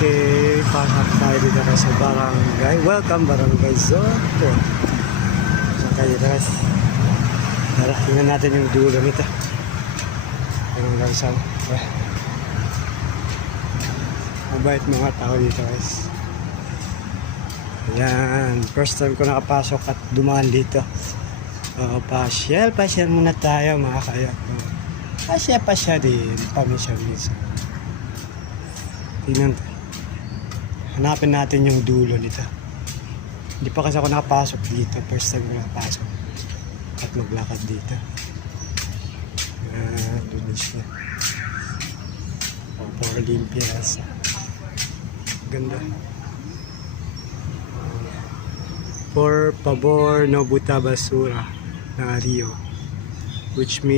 Okay, pasok tayo dito sa barangay. Welcome, Barangay Soto. So tayo guys. Tara, tingnan natin yung dulo nito. Anong lansan? Mabait mga tao dito guys. Ayan, first time ko nakapasok at dumaan dito. Pasyal muna tayo mga kayak. Pasya din, paminsan-minsan. Tingnan, hanapin natin yung dulo nito. Hindi pa kasi ako nakapasok dito. First time ko nakapasok at maglakad dito. Dulis niya. For Olympias. Ganda. Por favor, no buta basura na Rio, which means